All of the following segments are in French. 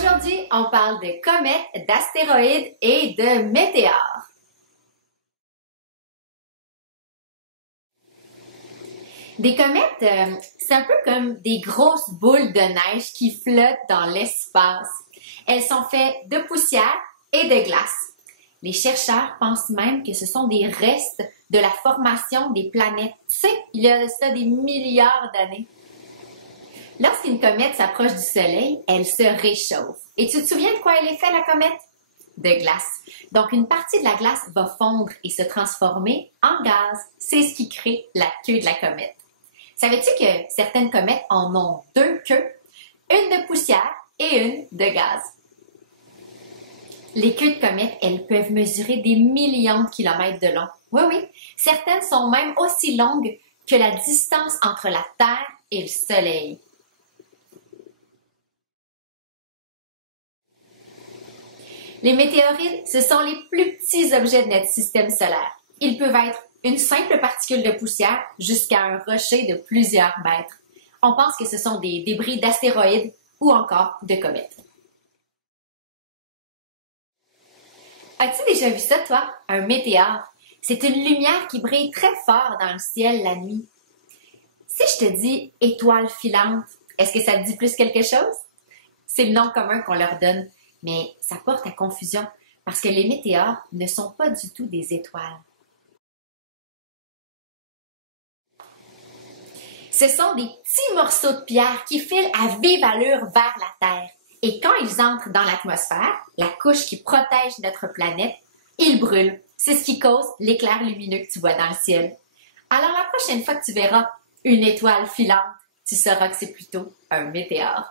Aujourd'hui, on parle de comètes, d'astéroïdes et de météores. Des comètes, c'est un peu comme des grosses boules de neige qui flottent dans l'espace. Elles sont faites de poussière et de glace. Les chercheurs pensent même que ce sont des restes de la formation des planètes. Tu sais, il y a ça des milliards d'années. Lorsqu'une comète s'approche du Soleil, elle se réchauffe. Et tu te souviens de quoi elle est faite, la comète? De glace. Donc, une partie de la glace va fondre et se transformer en gaz. C'est ce qui crée la queue de la comète. Savais-tu que certaines comètes en ont deux queues? Une de poussière et une de gaz. Les queues de comètes, elles peuvent mesurer des millions de kilomètres de long. Oui. Certaines sont même aussi longues que la distance entre la Terre et le Soleil. Les météorites, ce sont les plus petits objets de notre système solaire. Ils peuvent être une simple particule de poussière jusqu'à un rocher de plusieurs mètres. On pense que ce sont des débris d'astéroïdes ou encore de comètes. As-tu déjà vu ça, toi? Un météore. C'est une lumière qui brille très fort dans le ciel la nuit. Si je te dis étoile filante, est-ce que ça te dit plus quelque chose? C'est le nom commun qu'on leur donne. Mais ça porte à confusion parce que les météores ne sont pas du tout des étoiles. Ce sont des petits morceaux de pierre qui filent à vive allure vers la Terre. Et quand ils entrent dans l'atmosphère, la couche qui protège notre planète, ils brûlent. C'est ce qui cause l'éclair lumineux que tu vois dans le ciel. Alors la prochaine fois que tu verras une étoile filante, tu sauras que c'est plutôt un météore.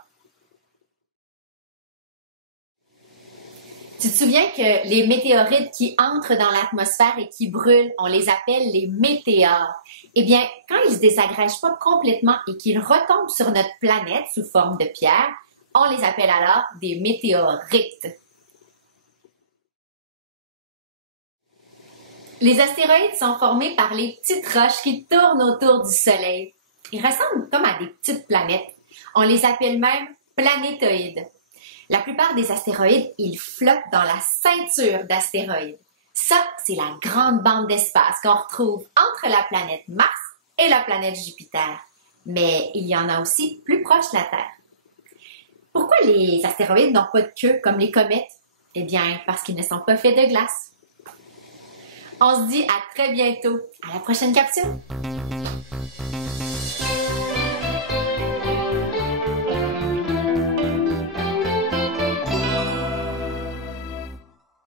Tu te souviens que les météorites qui entrent dans l'atmosphère et qui brûlent, on les appelle les météores. Eh bien, quand ils ne se désagrègent pas complètement et qu'ils retombent sur notre planète sous forme de pierre, on les appelle alors des météorites. Les astéroïdes sont formés par les petites roches qui tournent autour du Soleil. Ils ressemblent comme à des petites planètes. On les appelle même planétoïdes. La plupart des astéroïdes, ils flottent dans la ceinture d'astéroïdes. Ça, c'est la grande bande d'espace qu'on retrouve entre la planète Mars et la planète Jupiter. Mais il y en a aussi plus proche de la Terre. Pourquoi les astéroïdes n'ont pas de queue comme les comètes? Eh bien, parce qu'ils ne sont pas faits de glace. On se dit à très bientôt. À la prochaine capsule!